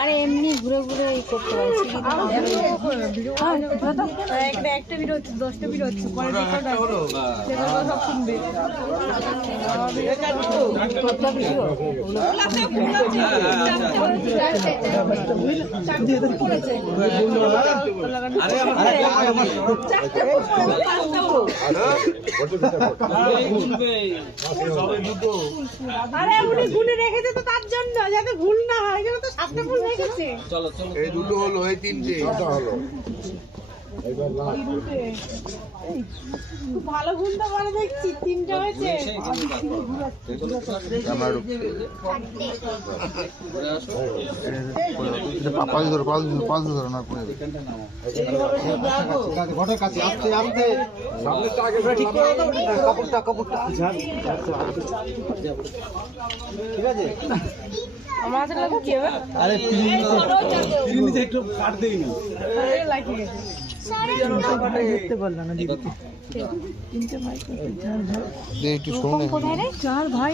আরে এমনি ঘুরে ঘুরে করতে পারছি একটা ভিডিও হচ্ছে 10টা ভিডিও হচ্ছে পরে সব শুনবে আরে উনি গুনে রেখেছে তো তার জন্য যাতে ভুল না হয় যেন তো 7টা ভুল হয়ে গেছে চলো চলো এই দুটো হলো এই তিনটে হলো খুব ভালো গুনতে পারে দেখছি 3টা হয়েছে পাঁচ ধরো না করে ঘটের কাছে আসতে আসতে সামনেটা আগে ঠিক করে দাও কাপড়টা ঠিক আছে আমার হাতে লাগবে কি হবে আরে নিচে একটু কাট দেই না আরে লাগিয়ে গেছে দেখতে পারলাম না দিদি। 3টে ভাই, 4 ভাই। একটু শুনে 4 ভাই